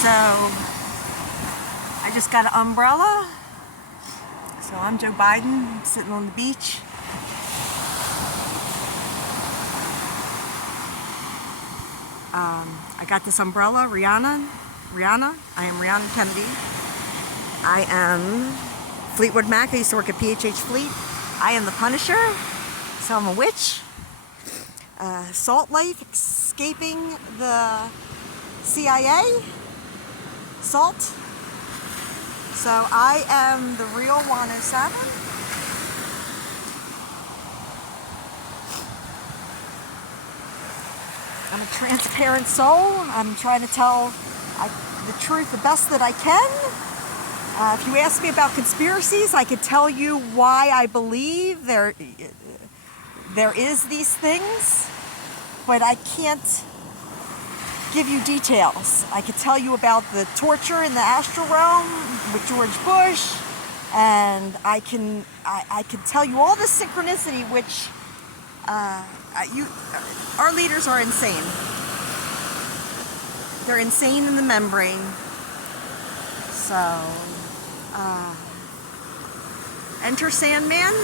So I just got an umbrella. So I'm Joe Biden, sitting on the beach. I got this umbrella, Rihanna. I am Rihanna Kennedy. I am Fleetwood Mac. I used to work at PHH Fleet. I am the Punisher. So I'm a witch. Salt life, escaping the CIA. Salt. So I am the real 107. I'm a transparent soul. I'm trying to tell the truth the best that I can. If you ask me about conspiracies, I could tell you why I believe there is these things, but I can't give you details. I could tell you about the torture in the astral realm with George Bush, and I can tell you all the synchronicity, which our leaders are insane. They're insane in the membrane. So, enter Sandman,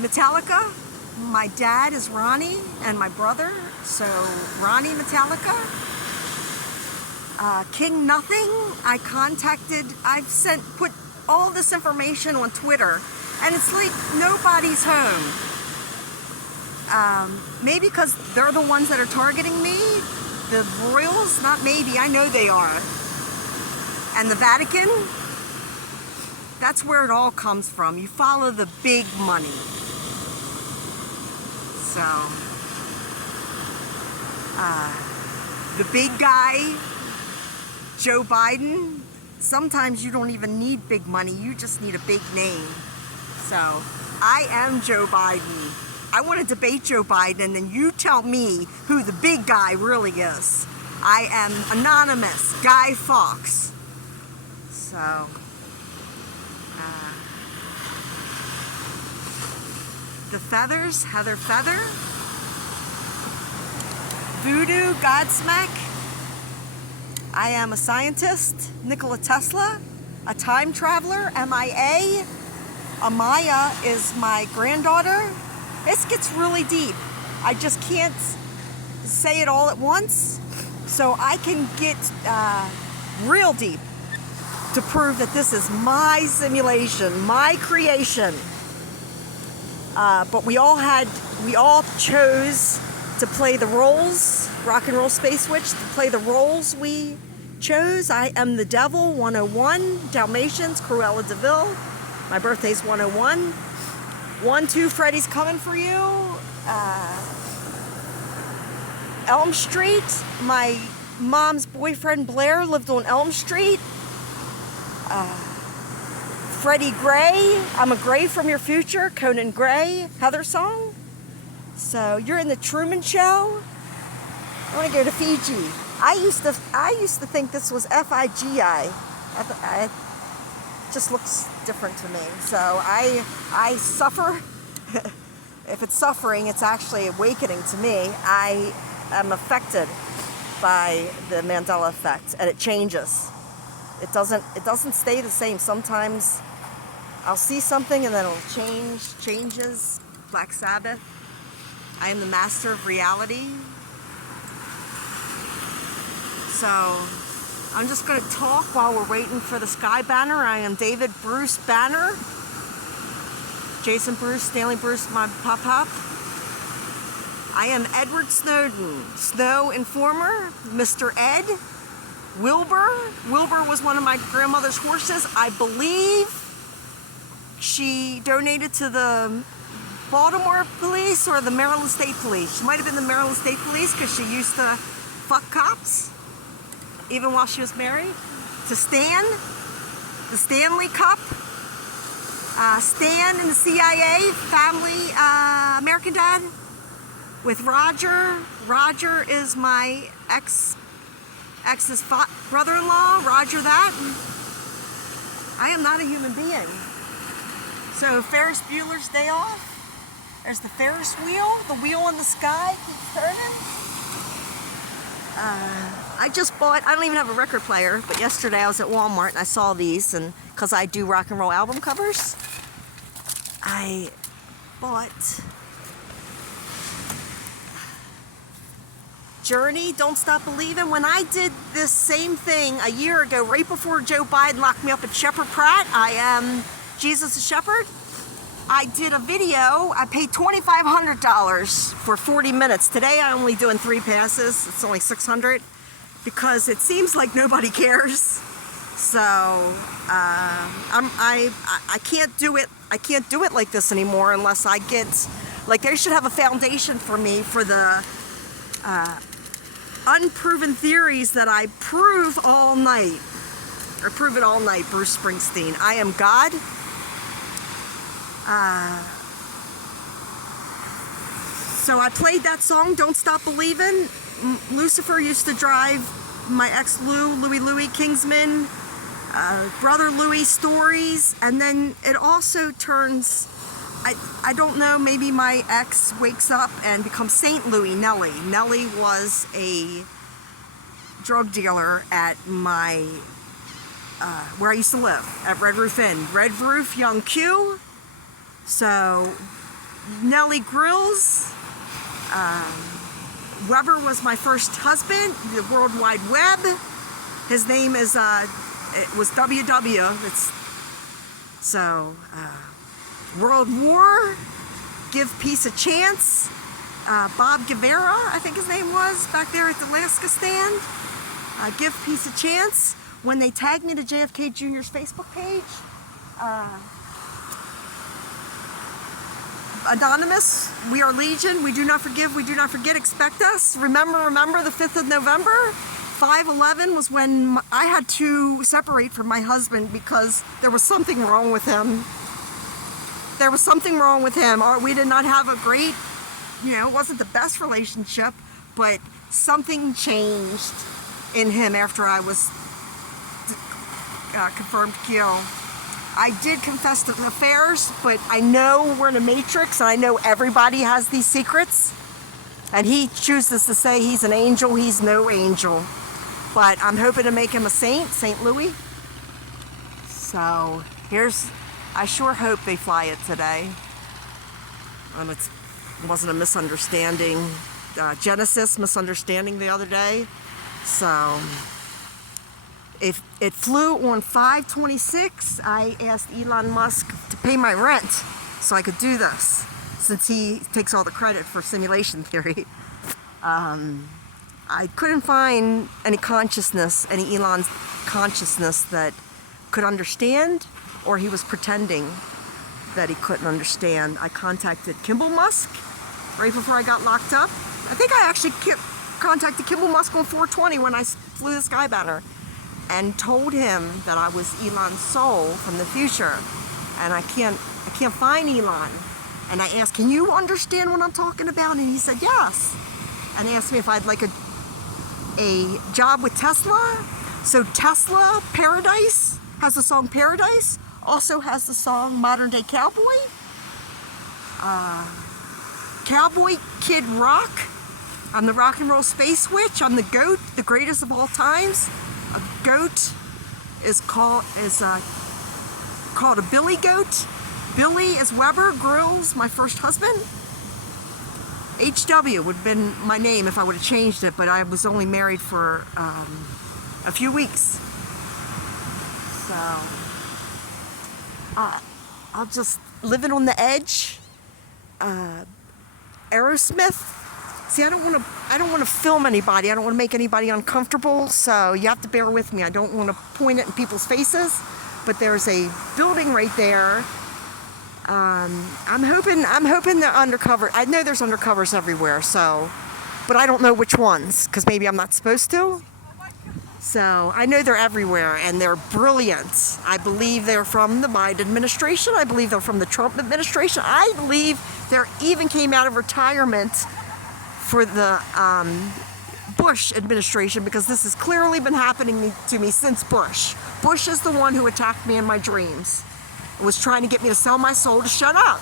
Metallica. My dad is Ronnie and my brother, so Ronnie Metallica. King Nothing, I've put all this information on Twitter, and it's like nobody's home. Maybe because they're the ones that are targeting me, the royals, not maybe, I know they are. And the Vatican, that's where it all comes from. You follow the big money. So, the big guy, Joe Biden, sometimes you don't even need big money, you just need a big name. So, I am Joe Biden. I want to debate Joe Biden, and then you tell me who the big guy really is. I am anonymous, Guy Fawkes. So, the Feathers, Heather Feather, Voodoo, Godsmack. I am a scientist, Nikola Tesla, a time traveler, MIA. Amaya is my granddaughter. This gets really deep. I just can't say it all at once, so I can get real deep to prove that this is my simulation, my creation. But we all chose to play the roles, Rock and Roll Space Witch, to play the roles we chose. I am the Devil, 101, Dalmatians, Cruella de Vil. My birthday's 101. 1-2, Freddy's Coming for You. Elm Street, my mom's boyfriend Blair lived on Elm Street. Freddie Gray, I'm a Gray from Your Future, Conan Gray, Heather song. So you're in the Truman Show. I want to go to Fiji. I used to think this was F-I-G-I. It just looks different to me. So I suffer. If it's suffering, it's actually awakening to me. I am affected by the Mandela effect, and it changes. It doesn't stay the same. Sometimes I'll see something and then it'll changes. Black Sabbath. I am the master of reality. So I'm just going to talk while we're waiting for the Sky Banner. I am David Bruce Banner. Jason Bruce, Stanley Bruce, my pop-pop. I am Edward Snowden, Snow Informer, Mr. Ed. Wilbur was one of my grandmother's horses. I believe she donated to the Baltimore police or the Maryland State Police. She might have been the Maryland State Police because she used to fuck cops, even while she was married. To Stan, the Stanley Cup. Stan in the CIA, family, American Dad. With Roger. Roger is my ex's brother-in-law, Roger that. I am not a human being. So Ferris Bueller's Day Off. There's the Ferris wheel. The wheel in the sky keeps turning. I just bought, I don't even have a record player, but yesterday I was at Walmart and I saw these, and because I do rock and roll album covers, I bought Journey, Don't Stop Believing. When I did this same thing a year ago, right before Joe Biden locked me up at Shepherd Pratt, I am Jesus the Shepherd. I did a video, I paid $2,500 for 40 minutes. Today I'm only doing 3 passes, it's only 600, because it seems like nobody cares. So I can't do it. I can't do it like this anymore unless I get, like, they should have a foundation for me for the unproven theories that I prove all night, or prove it all night. Bruce Springsteen. I am God. So I played that song, Don't Stop Believin'. Lucifer used to drive my ex Louie Kingsman, brother Louie stories, and then it also turns, I don't know, maybe my ex wakes up and becomes Saint Louie, Nellie. Nellie was a drug dealer at my, where I used to live, at Red Roof Inn. Red Roof, Young Q. So, Nellie Grills, Weber was my first husband, the World Wide Web. His name is, it was WW. World War, Give Peace a Chance. Bob Guevara, I think his name was, back there at the Alaska stand. Give Peace a Chance. When they tagged me to JFK Jr.'s Facebook page, Anonymous, We Are Legion, We Do Not Forgive, We Do Not Forget, Expect Us. Remember, the 5th of November? 5/11 was when I had to separate from my husband because there was something wrong with him. There was something wrong with him. We did not have a great, it wasn't the best relationship, but something changed in him after I was confirmed kill. I did confess to the affairs, but I know we're in a matrix, and I know everybody has these secrets. And he chooses to say he's an angel. He's no angel. But I'm hoping to make him a saint, St. Louis. So I sure hope they fly it today. It wasn't a misunderstanding. Genesis misunderstanding the other day. So if it flew on 5/26, I asked Elon Musk to pay my rent so I could do this, since he takes all the credit for simulation theory. I couldn't find any Elon's consciousness that could understand, or he was pretending that he couldn't understand. I contacted Kimball Musk right before I got locked up. I think I actually contacted Kimball Musk on 4/20 when I flew the Sky Banner, and told him that I was Elon's soul from the future, and I can't find Elon. And I asked, can you understand what I'm talking about? And he said yes, and asked me if I'd like a job with Tesla. So Tesla Paradise has the song Paradise, also has the song Modern Day Cowboy. Cowboy Kid Rock. I'm the rock and roll space witch. I'm the GOAT, the greatest of all times. A goat is called a billy goat. Billy is Weber Grills, my first husband. HW would have been my name if I would have changed it, but I was only married for a few weeks. So I'll just living on the edge. Aerosmith. See, I don't want to film anybody. I don't want to make anybody uncomfortable. So you have to bear with me. I don't want to point it in people's faces. But there's a building right there. I'm hoping they're undercover. I know there's undercovers everywhere. So, but I don't know which ones, because maybe I'm not supposed to. So I know they're everywhere, and they're brilliant. I believe they're from the Biden administration. I believe they're from the Trump administration. I believe they even came out of retirement for the Bush administration, because this has clearly been happening to me since Bush. Bush is the one who attacked me in my dreams. Was trying to get me to sell my soul to shut up.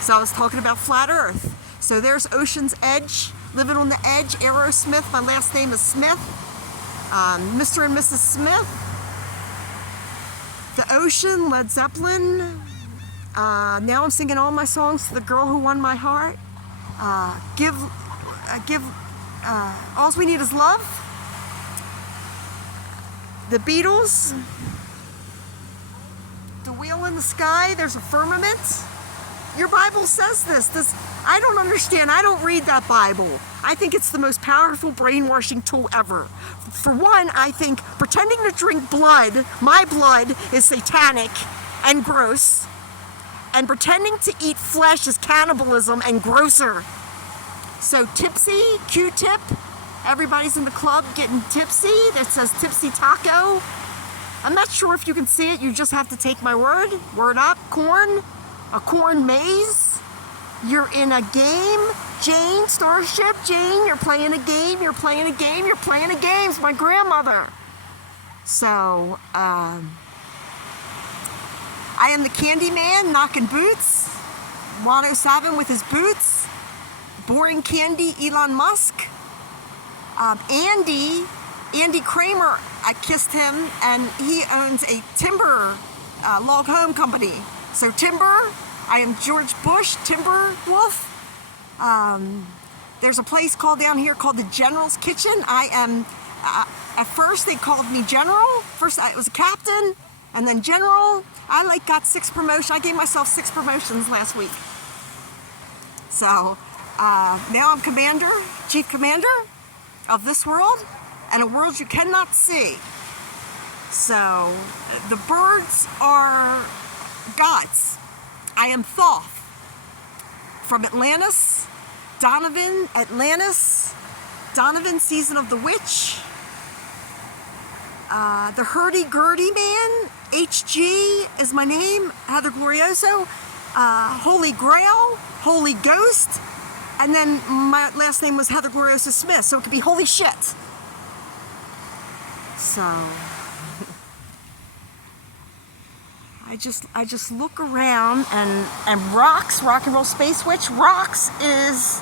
So I was talking about flat earth. So there's Ocean's Edge, living on the edge, Aerosmith. My last name is Smith. Mr. and Mrs. Smith, The Ocean, Led Zeppelin. Now I'm singing all my songs to the girl who won my heart. All We Need Is Love. The Beatles. The Wheel in the Sky. There's a Firmament. Your Bible says this. I don't understand. I don't read that Bible. I think it's the most powerful brainwashing tool ever. For one, I think pretending to drink blood, my blood, is satanic and gross. And pretending to eat flesh is cannibalism and grosser. So tipsy, Q-tip, everybody's in the club getting tipsy. That says tipsy taco. I'm not sure if you can see it. You just have to take my word. Word up. Corn. A corn maze. You're in a game. Jane, Starship, Jane, you're playing a game. You're playing a game. You're playing a game. It's my grandmother. So, I am the Candy Man knocking boots. 107 with his boots. Boring Candy, Elon Musk. Andy Kramer, I kissed him, and he owns a timber log home company. So timber, I am George Bush, Timber Wolf. There's a place called down here called the General's Kitchen. I am, at first they called me General. First I was a captain, and then General. I got 6 promotions. I gave myself 6 promotions last week. So now I'm commander, chief commander of this world, and a world you cannot see. So the birds are gods. I am Thoth from Atlantis, Donovan, Season of the Witch, the Hurdy-Gurdy Man, HG is my name, Heather Glorioso, Holy Grail, Holy Ghost, and then my last name was Heather Glorioso Smith, so it could be holy shit. So I just look around and Rocks, Rock and Roll Space Witch. Rocks is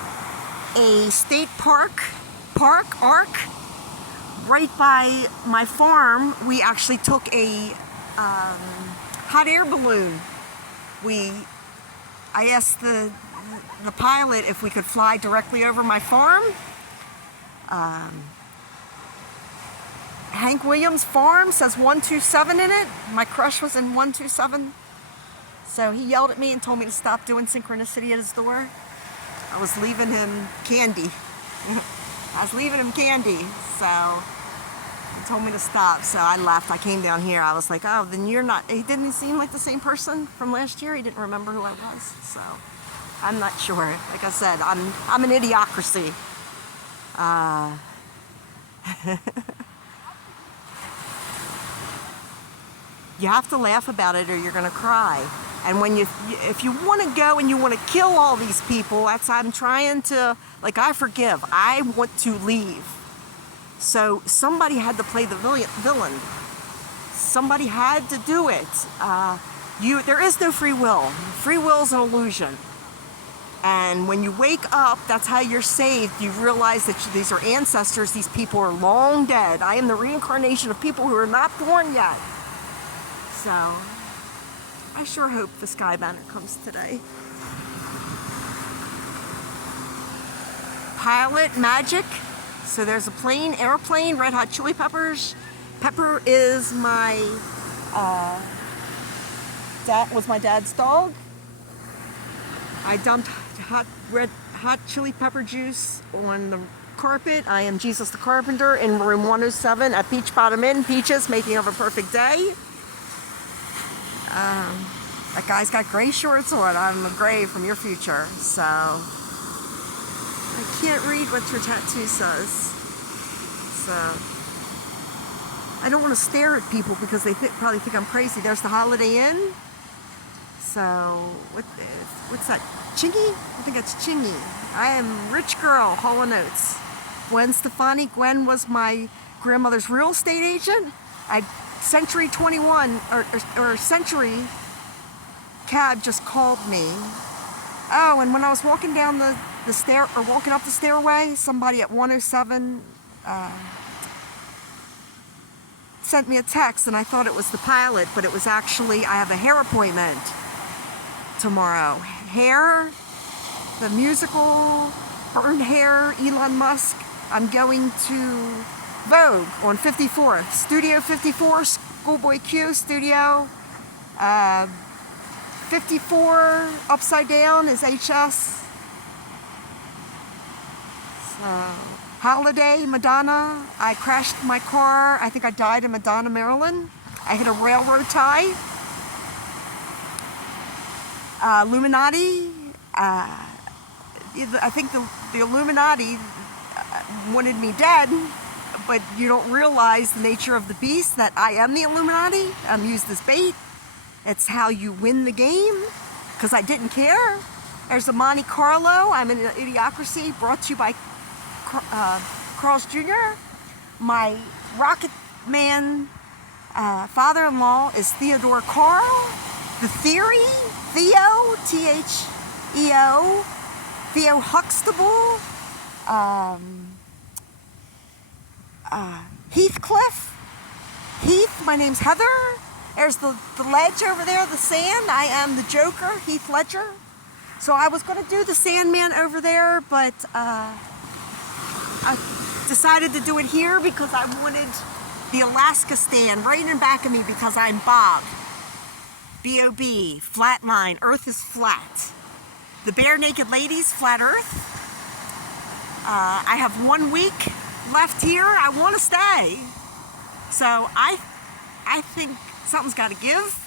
a state park, right by my farm. We actually took a hot air balloon. I asked the pilot if we could fly directly over my farm. Hank Williams Farm says 127 in it. My crush was in 127. So he yelled at me and told me to stop doing synchronicity at his door. I was leaving him candy. So he told me to stop. So I left. I came down here. I was like, oh, then you're not. He didn't seem like the same person from last year. He didn't remember who I was. So I'm not sure. Like I said, I'm an idiocracy. You have to laugh about it or you're going to cry. And if you want to go and you want to kill all these people, I'm trying to, I forgive. I want to leave. So somebody had to play the villain. Somebody had to do it. There is no free will. Free will is an illusion. And when you wake up, that's how you're saved. You realize that these are ancestors. These people are long dead. I am the reincarnation of people who are not born yet. So, I sure hope the Sky Banner comes today. Pilot Magic. So there's a airplane, Red Hot Chili Peppers. Pepper is my dad's dog. I dumped red hot chili pepper juice on the carpet. I am Jesus the Carpenter in room 107 at Peach Bottom Inn. Peaches, making of a perfect day. That guy's got gray shorts on. I'm a gray from your future. So I can't read what your tattoo says. So I don't want to stare at people because they probably think I'm crazy. There's the Holiday Inn. So what's that? Chingy? I think that's Chingy. I am rich girl, Hall & Oates. Gwen Stefani. Gwen was my grandmother's real estate agent. Century 21 or Century cab just called me. Oh, and when I was walking down the walking up the stairway, somebody at 107 sent me a text and I thought it was the pilot, but it was actually, I have a hair appointment tomorrow. Hair, the musical, Burned Hair, Elon Musk. I'm going to Vogue on 54th, Studio 54, Schoolboy Q Studio. 54 upside down is HS. So, Holiday, Madonna. I crashed my car. I think I died in Madonna, Maryland. I hit a railroad tie. Illuminati. I think the Illuminati wanted me dead, but you don't realize the nature of the beast, that I am the Illuminati. I'm used as bait. It's how you win the game, because I didn't care. There's the Monte Carlo. I'm in an Idiocracy, brought to you by Carl's Jr. My Rocket Man father-in-law is Theodore Carl. The Theory, Theo, T-H-E-O, Theo Huxtable, Heathcliff, Heath, my name's Heather. There's the ledge over there, the sand. I am the Joker, Heath Ledger. So I was going to do the Sandman over there, but I decided to do it here because I wanted the Alaska stand right in back of me because I'm Bob. B-O-B, flat line, Earth is flat. The Bare Naked Ladies, Flat Earth. I have 1 week left here. I want to stay. So I think something's got to give.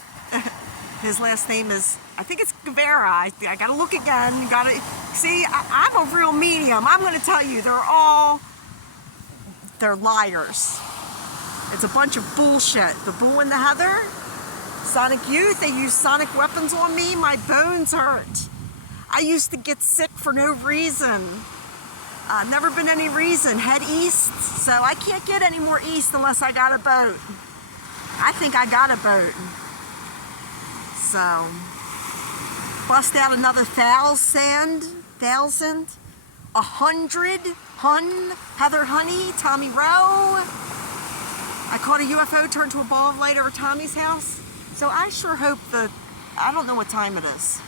His last name is, I think it's Guevara. I got to look again. You got to see. I'm a real medium. I'm going to tell you, they're liars. It's a bunch of bullshit. The Bull and the Heather, Sonic Youth. They use sonic weapons on me. My bones hurt. I used to get sick for no reason. Never been any reason. Head east. So I can't get any more east unless I got a boat. I think I got a boat. So, bust out another 1,000, 100, Hun, Heather Honey, Tommy Rowe. I caught a UFO turn to a ball of light over Tommy's house. So I sure hope I don't know what time it is.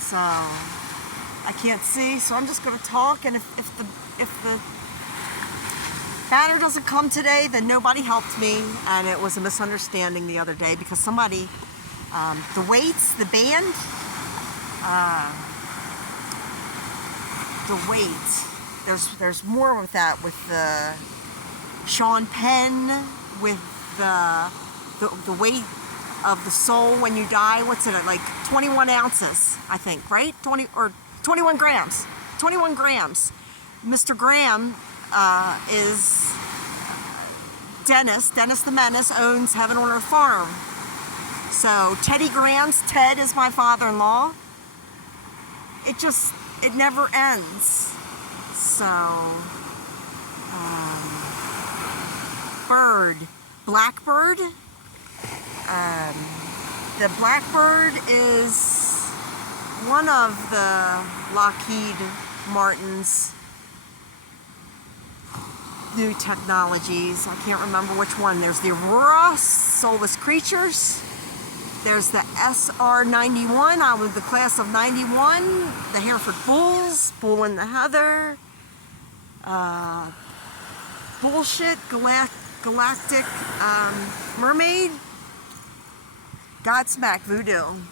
So, I can't see, so I'm just going to talk, and if the banner doesn't come today, then nobody helped me, and it was a misunderstanding the other day because somebody, the Waits, the band, the Waits, there's more with that, with the Sean Penn, with the weight of the soul when you die. What's it, like 21 ounces, I think, right? 21 grams. 21 grams. Mr. Graham is Dennis the Menace, owns Heaven on Earth Farm. So Teddy Grams, Ted is my father-in-law. It never ends. So, bird, blackbird. The blackbird is one of the Lockheed Martin's new technologies. I can't remember which one. There's the Aurora, Soulless Creatures. There's the SR-91. I was the class of 91. The Hereford Bulls, Bull and the Heather. Bullshit, Galactic Mermaid. Godsmack, Voodoo.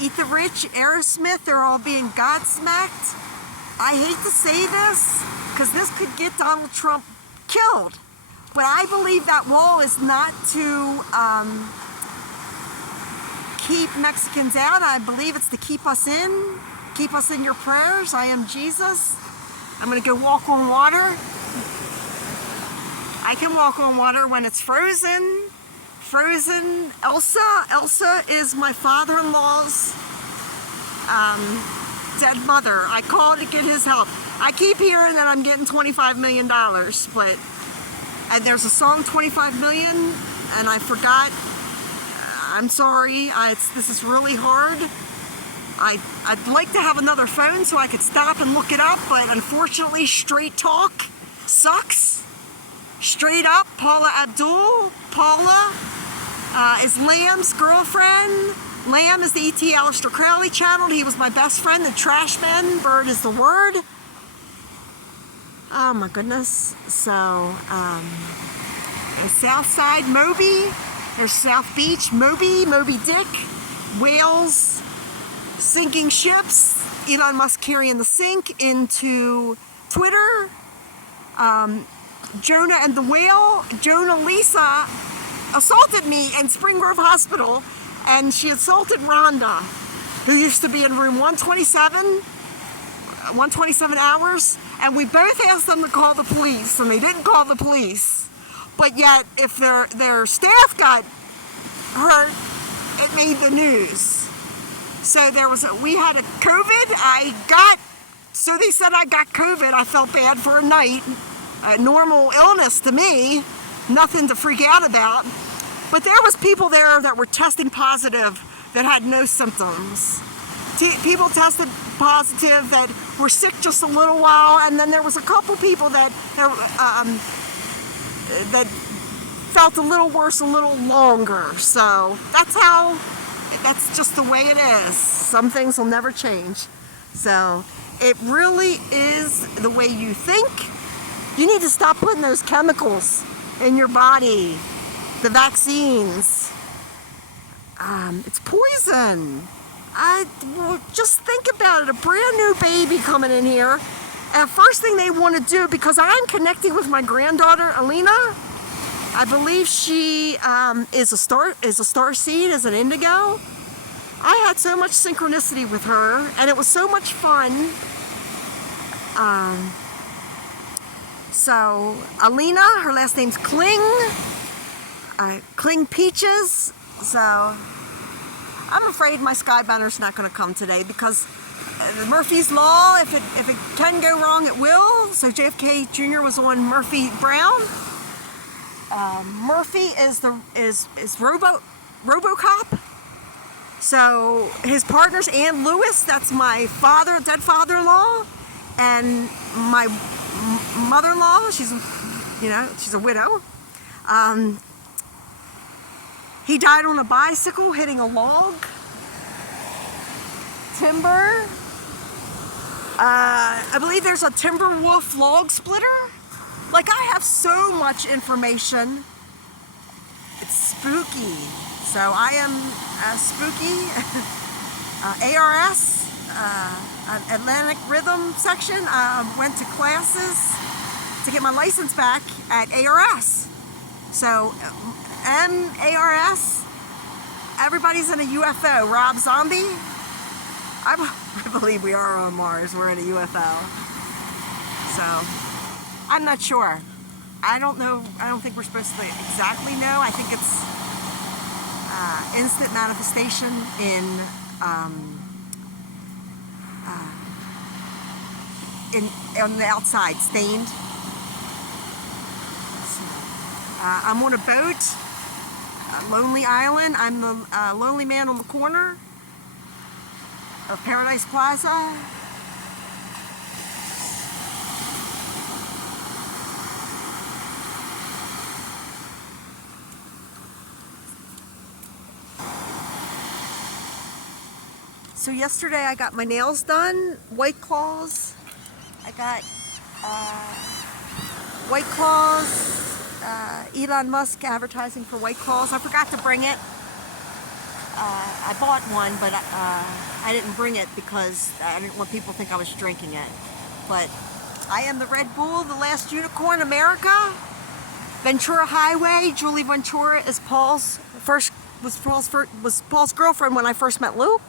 Eat the Rich, Aerosmith, they're all being godsmacked. I hate to say this, because this could get Donald Trump killed. But I believe that wall is not to keep Mexicans out. I believe it's to keep us in. Keep us in your prayers. I am Jesus. I'm going to go walk on water. I can walk on water when it's frozen. Frozen. Elsa is my father-in-law's dead mother. I called to get his help. I keep hearing that I'm getting $25 million, and there's a song, 25 million, and I forgot. I'm sorry. This is really hard. I'd like to have another phone so I could stop and look it up, but unfortunately, Straight Talk sucks. Straight up, Paula Abdul. Paula is Lamb's girlfriend. Lamb is the E.T. Aleister Crowley channel. He was my best friend, the trash man. Bird is the word. Oh my goodness. So, and Southside Moby. There's South Beach, Moby Dick, whales, sinking ships, Elon Musk carrying the sink into Twitter, Jonah and the whale. Jonah Lisa assaulted me in Spring Grove Hospital, and she assaulted Rhonda, who used to be in room 127 hours, and we both asked them to call the police, and they didn't call the police. But yet, if their staff got hurt, it made the news. So we had a COVID. So they said I got COVID. I felt bad for a night. A normal illness to me, nothing to freak out about. But there was people there that were testing positive that had no symptoms. People tested positive that were sick just a little while, and then there was a couple people that felt a little worse a little longer. So that's just the way it is. Some things will never change. So it really is the way you think. You need to stop putting those chemicals in your body. The vaccines. It's poison. Just think about it. A brand new baby coming in here. And first thing they want to do, because I'm connecting with my granddaughter, Alina. I believe she is a star seed, is an indigo. I had so much synchronicity with her, and it was so much fun. So Alina, her last name's Kling. Kling Peaches. So I'm afraid my Skybunner's not going to come today because Murphy's Law, if it can go wrong, it will. So JFK Jr. was on Murphy Brown. Murphy is RoboCop. So his partner's Ann Lewis. That's my dead father-in-law, and my mother-in-law. She's a widow. He died on a bicycle hitting a log. Timber. I believe there's a Timberwolf log splitter. Like, I have so much information. It's spooky. So I am spooky. ARS, Atlantic Rhythm section. Went to classes to get my license back at ARS. So MARS, everybody's in a UFO. Rob Zombie, I believe we are on Mars. We're in a UFO. So I'm not sure. I don't know. I don't think we're supposed to exactly know. I think it's instant manifestation on the outside, stained. So, I'm on a boat, Lonely Island. I'm the lonely man on the corner of Paradise Plaza. So yesterday I got my nails done, White Claws. I got White Claws, Elon Musk advertising for White Claws. I forgot to bring it. I bought one, but I didn't bring it because I didn't want people to think I was drinking it. But I am the Red Bull, the last unicorn, America. Ventura Highway. Julie Ventura is Paul's girlfriend when I first met Lou.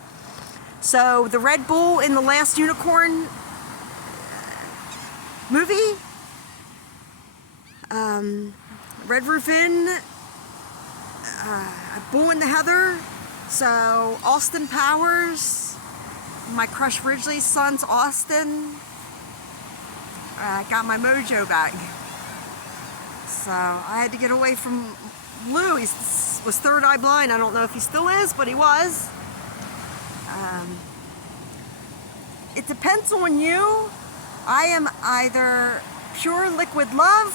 So the Red Bull in the Last Unicorn movie, Red Roof Inn, Bull in the Heather. So Austin Powers, my crush Ridgely's son's Austin. Got my mojo back. So I had to get away from Lou. He was third eye blind. I don't know if he still is, but he was. It depends on you. I am either pure liquid love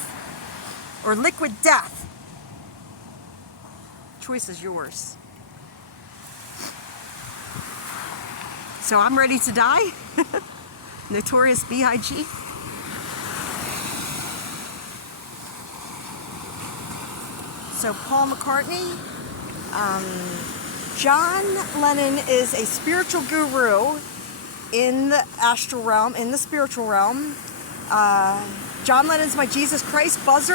or liquid death? Choice is yours. So I'm ready to die. Notorious B.I.G. So Paul McCartney, John Lennon is a spiritual guru in the astral realm, in the spiritual realm. John Lennon's my Jesus Christ, Buzz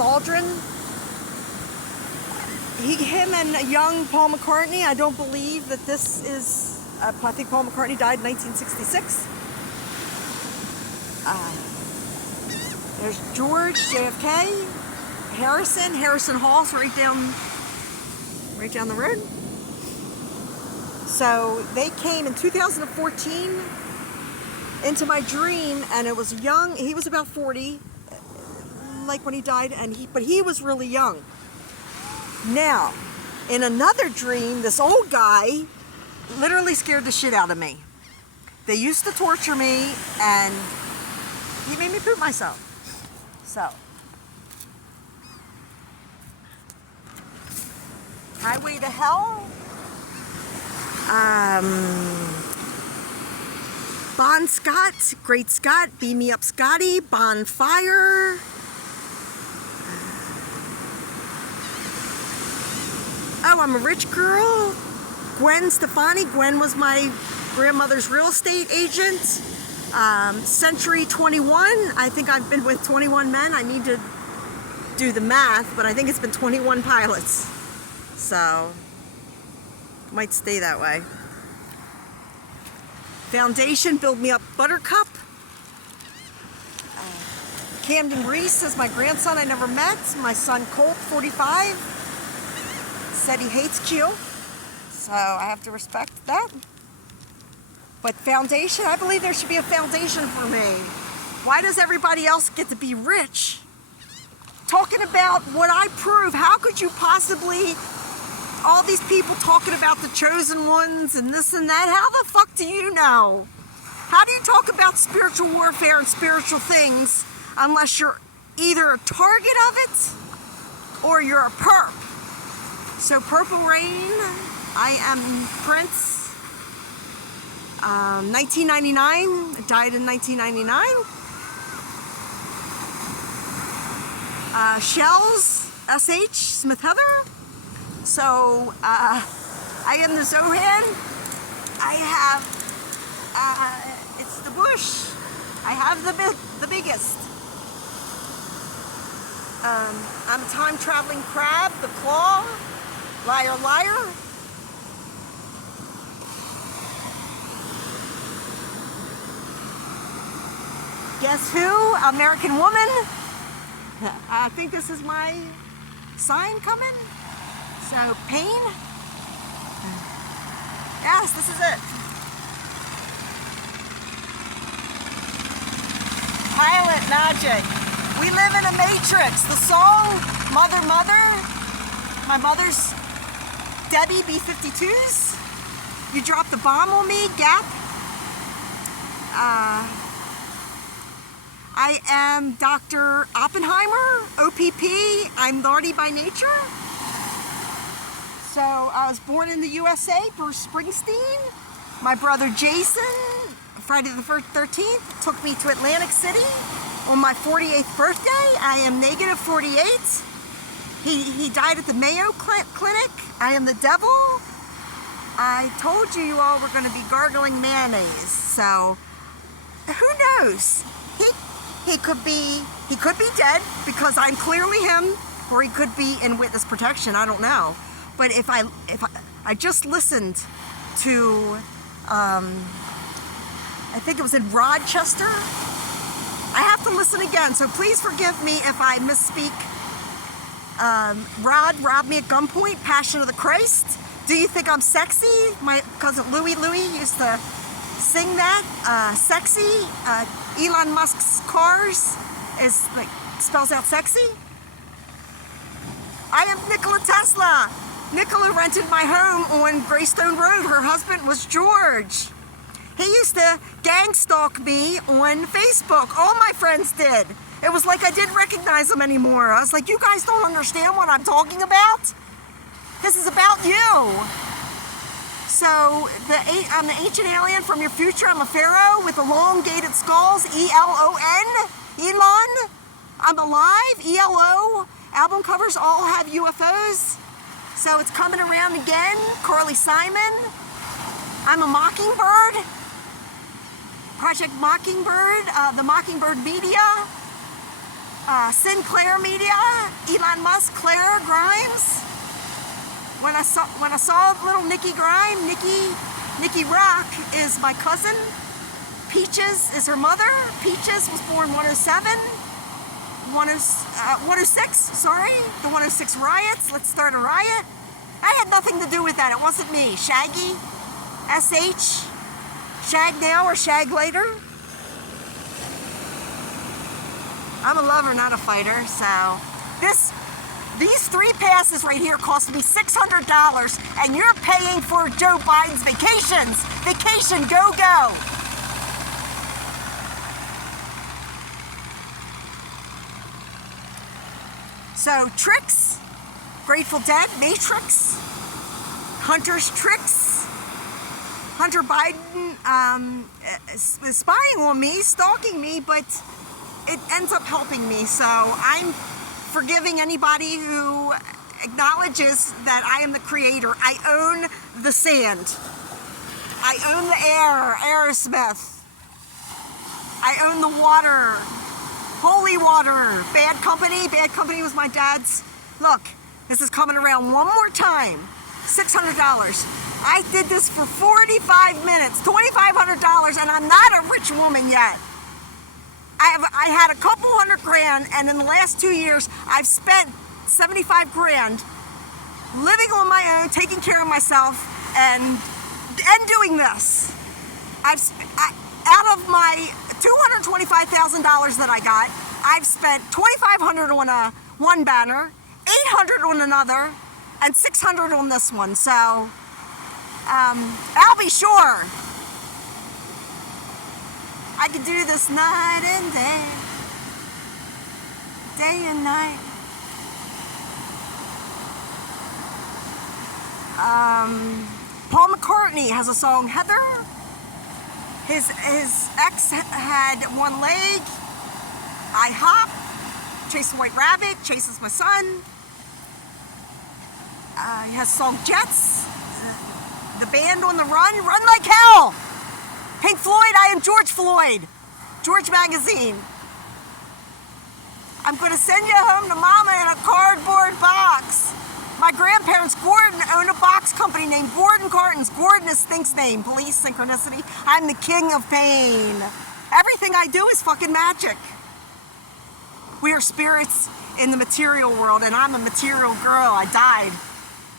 Aldrin. Him and young Paul McCartney, I don't believe that this is, I think Paul McCartney died in 1966. There's George, JFK, Harrison Hall's right down the road. So they came in 2014 into my dream, and it was young. He was about 40, like when he died, but he was really young. Now, in another dream, this old guy literally scared the shit out of me. They used to torture me, and he made me poop myself. So, Highway to Hell. Bon Scott, Great Scott, Beam Me Up Scotty, Bonfire. Oh, I'm a Rich Girl. Gwen Stefani. Gwen was my grandmother's real estate agent. Century 21. I think I've been with 21 men. I need to do the math, but I think it's been 21 pilots. So, might stay that way. Foundation, Build Me Up Buttercup. Camden Reese is my grandson I never met. My son Colt, 45, said he hates Q. So I have to respect that. But foundation, I believe there should be a foundation for me. Why does everybody else get to be rich? Talking about what I prove, how could you possibly, all these people talking about the chosen ones and this and that, how the fuck do you know? How do you talk about spiritual warfare and spiritual things unless you're either a target of it or you're a perp? So Purple Rain, I am Prince. 1999, I died in 1999. Shells, SH, Smith Heather. So, I am the Zohan. I have, it's the bush. I have the biggest. I'm a time-traveling crab, the claw, liar, liar. Guess who? American woman. I think this is my sign coming. So, pain. Yes, this is it. Pilot magic. We live in a matrix. The song, Mother, Mother. My mother's Debbie B-52s. You dropped the bomb on me, Gap. I am Dr. Oppenheimer, OPP. I'm naughty by nature. So I was born in the USA, Bruce Springsteen. My brother Jason, Friday the 13th, took me to Atlantic City on my 48th birthday. I am negative 48. He died at the Mayo Clinic. I am the devil. I told you all were going to be gargling mayonnaise. So who knows? He could be dead because I'm clearly him, or he could be in witness protection. I don't know. But if I just listened to, I think it was in Rochester. I have to listen again, so please forgive me if I misspeak. Rod robbed me at gunpoint, Passion of the Christ. Do you think I'm sexy? My cousin Louie used to sing that. Sexy. Elon Musk's cars is like spells out sexy. I am Nikola Tesla. Nikola rented my home on Greystone Road. Her husband was George. He used to gang stalk me on Facebook. All my friends did. It was like I didn't recognize him anymore. I was like, you guys don't understand what I'm talking about? This is about you. So I'm the ancient alien from your future. I'm a pharaoh with elongated skulls. E-L-O-N. Elon. I'm alive. E-L-O. Album covers all have UFOs. So it's coming around again. Carly Simon. I'm a Mockingbird. Project Mockingbird. The Mockingbird Media. Sinclair Media. Elon Musk. Claire Grimes. When I saw little Nikki Grimes, Nikki Rock is my cousin. Peaches is her mother. Peaches was born 107. 106, sorry. The 106 riots. Let's start a riot. I had nothing to do with that. It wasn't me. Shaggy, SH, shag now or shag later. I'm a lover, not a fighter, so these 3 passes right here cost me $600, and you're paying for Joe Biden's vacations. Vacation, go, go. So, Tricks, Grateful Dead, Matrix, Hunter's Tricks. Hunter Biden is spying on me, stalking me, but it ends up helping me, so I'm forgiving anybody who acknowledges that I am the creator. I own the sand. I own the air, Aerosmith. I own the water, holy water. Bad Company was my dad's. Look, this is coming around one more time. $600. I did this for 45 minutes, $2,500, and I'm not a rich woman yet. I had a couple $100,000, and in the last 2 years, I've spent $75,000 living on my own, taking care of myself, and doing this. Out of my $225,000 that I got, I've spent $2,500 on one banner, $800 on another, and $600 on this one. So I'll be sure. I could do this night and day, day and night. Paul McCartney has a song, Heather. His ex had one leg. I hop, chase a white rabbit, chases my son. He has a song, Jets. The band on the run, run like hell. Pink Floyd, I am George Floyd. George Magazine. I'm going to send you home to Mama in a cardboard box. My grandparents, Gordon, owned a box company named Gordon Cartons. Gordon is Think's name. Police, synchronicity. I'm the king of pain. Everything I do is fucking magic. We are spirits in the material world, and I'm a material girl. I died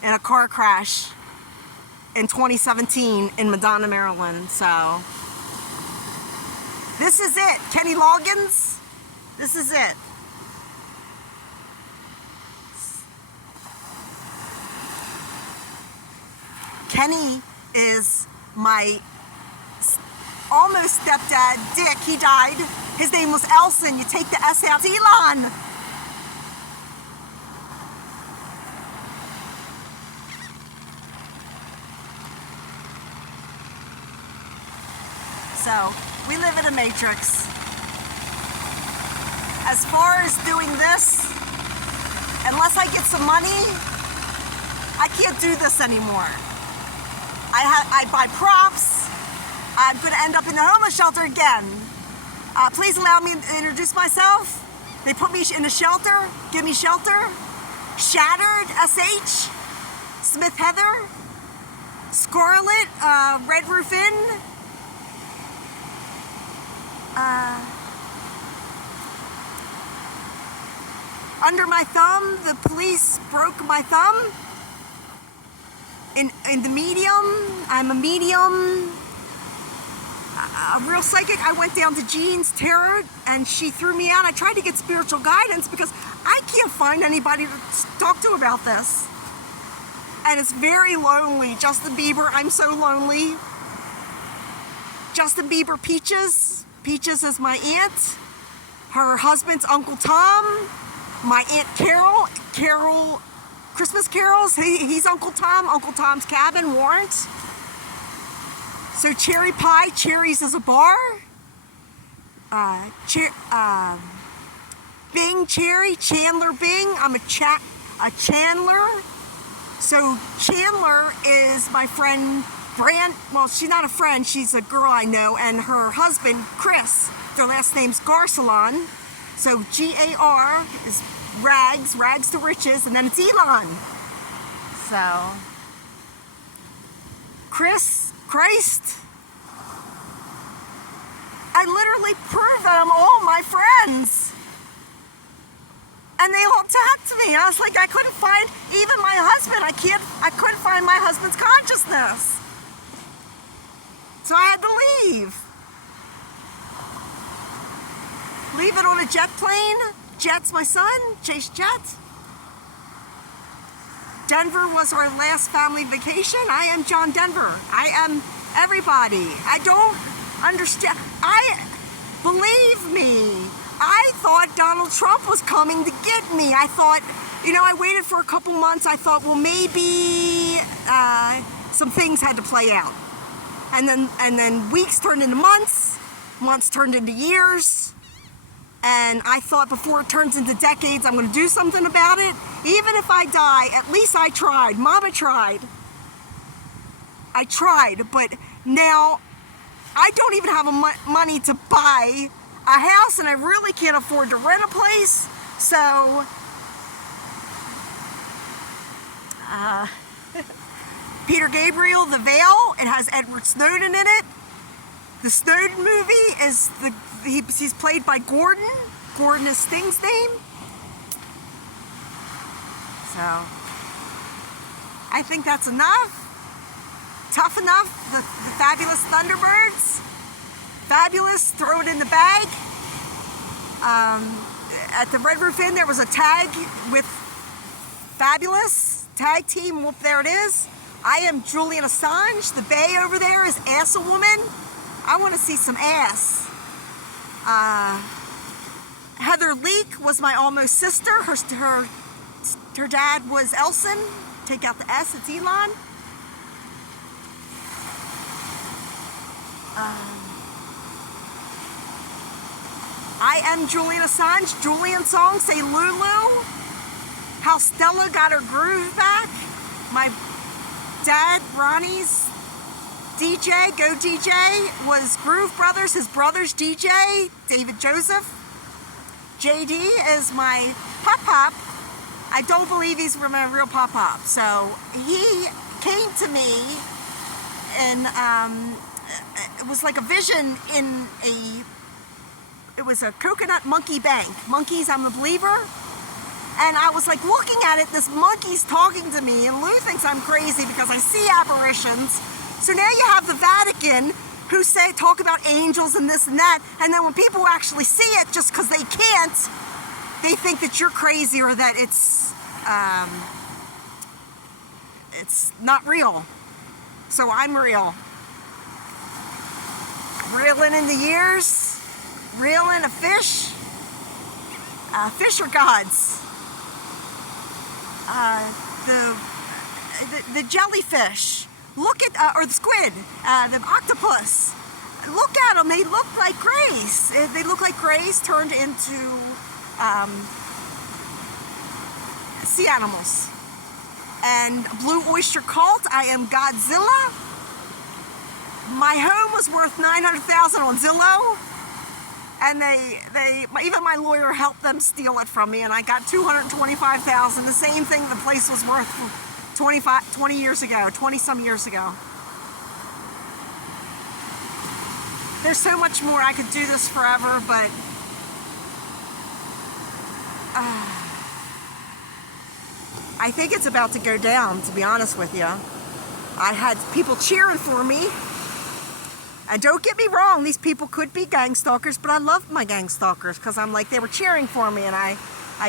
in a car crash in 2017 in Madonna, Maryland. So this is it. Kenny Loggins, this is it. Kenny is my almost stepdad, Dick. He died. His name was Elson. You take the S out. Elon. So, we live in a matrix. As far as doing this, unless I get some money, I can't do this anymore. I buy props. I'm going to end up in the homeless shelter again. Please allow me to introduce myself. They put me in a shelter, give me shelter. Shattered, SH. Smith Heather. Scarlet, Red Roof Inn. Under my thumb, the police broke my thumb. In the medium, I'm a medium. A real psychic. I went down to Jean's Tarot and she threw me out. I tried to get spiritual guidance because I can't find anybody to talk to about this. And it's very lonely. Justin Bieber, I'm so lonely. Justin Bieber Peaches. Peaches is my aunt. Her husband's Uncle Tom. My Aunt Carol. Carol, Christmas carols. He's Uncle Tom. Uncle Tom's Cabin, Warrant. So Cherry Pie, Cherries is a bar. Bing Cherry, Chandler Bing. I'm a Chandler. So Chandler is my friend well, she's not a friend, she's a girl I know, and her husband, Chris. Their last name's Garcelon. So G-A-R is rags to riches, and then it's Elon. So, Christ. I literally proved that I'm all my friends. And they all talked to me. I was like, I couldn't find even my husband. I couldn't find my husband's consciousness. So I had to leave. Leave it on a jet plane. Jet's my son, Chase Jet. Denver was our last family vacation. I am John Denver. I am everybody. I don't understand. Believe me, I thought Donald Trump was coming to get me. I thought, I waited for a couple months. I thought, well, maybe some things had to play out. And then weeks turned into months turned into years. And I thought before it turns into decades, I'm going to do something about it. Even if I die, at least I tried. Mama tried. I tried, but now I don't even have money to buy a house, and I really can't afford to rent a place. So, Peter Gabriel, The Veil, it has Edward Snowden in it. The Snowden movie is he's played by Gordon. Gordon is Sting's name. So, I think that's enough. Tough enough. The Fabulous Thunderbirds. Fabulous, throw it in the bag. At the Red Roof Inn, there was a tag with Fabulous. Tag team, whoop, there it is. I am Julian Assange. The Bay over there is Ass a Woman. I want to see some ass. Heather Leak was my almost sister. Her dad was Elson. Take out the S, it's Elon. I am Julian Assange. Julian song, say Lulu. How Stella got her groove back. My dad, Ronnie's DJ, Go DJ, was Groove Brothers. His brother's DJ, David Joseph. JD is my pop-pop. I don't believe he's my real pop-pop. So he came to me and it was like a vision in it was a coconut monkey bank. Monkeys, I'm a believer. And I was like looking at it, this monkey's talking to me, and Lou thinks I'm crazy because I see apparitions. So now you have the Vatican who talk about angels and this and that, and then when people actually see it, just because they can't, they think that you're crazy or that it's not real. So I'm real. Reeling in the years, reeling a fish. Fish are gods. The jellyfish. Look at, or the squid, the octopus. Look at them, they look like Grace. They look like Grace turned into sea animals. And Blue Oyster Cult, I am Godzilla. My home was worth $900,000 on Zillow. And even my lawyer helped them steal it from me, and I got $225,000. The same thing the place was worth 20 years ago, 20 some years ago. There's so much more. I could do this forever, but I think it's about to go down, to be honest with you. I had people cheering for me. And don't get me wrong, these people could be gang stalkers, but I love my gang stalkers because I'm like, they were cheering for me, and I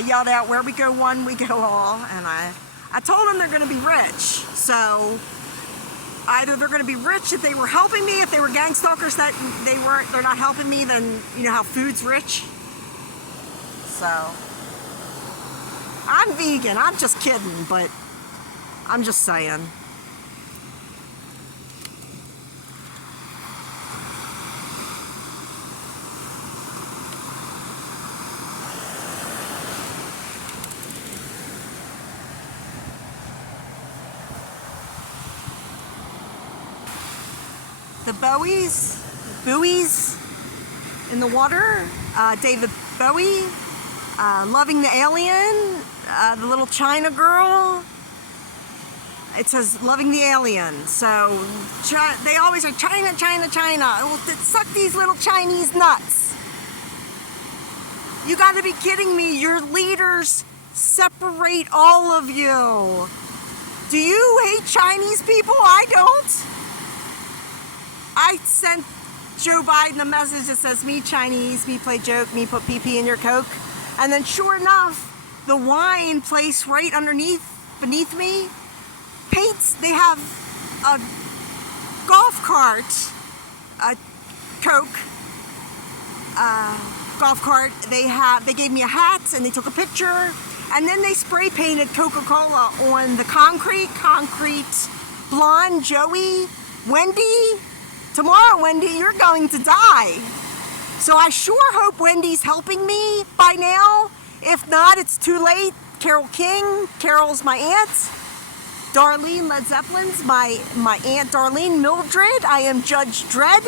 yelled out, where we go one, we go all, and I told them they're going to be rich. So either they're going to be rich if they were helping me. If they were gang stalkers that they're not helping me, then you know how food's rich. So I'm vegan. I'm just kidding, but I'm just saying. The buoys in the water, David Bowie, Loving the Alien, the little China girl. It says Loving the Alien. So they always are China, China, China. Well, suck these little Chinese nuts. You gotta be kidding me. Your leaders separate all of you. Do you hate Chinese people? I don't. I sent Joe Biden a message that says, me Chinese, me play joke, me put PP in your Coke. And then sure enough, the wine place right beneath me, paints, they have a golf cart, a Coke golf cart. They gave me a hat and they took a picture. And then they spray painted Coca-Cola on the concrete, blonde, Joey, Wendy. Tomorrow, Wendy, you're going to die. So I sure hope Wendy's helping me by now. If not, it's too late. Carole King. Carol's my aunt. Darlene, Led Zeppelin's my Aunt Darlene. Mildred, I am Judge Dredd.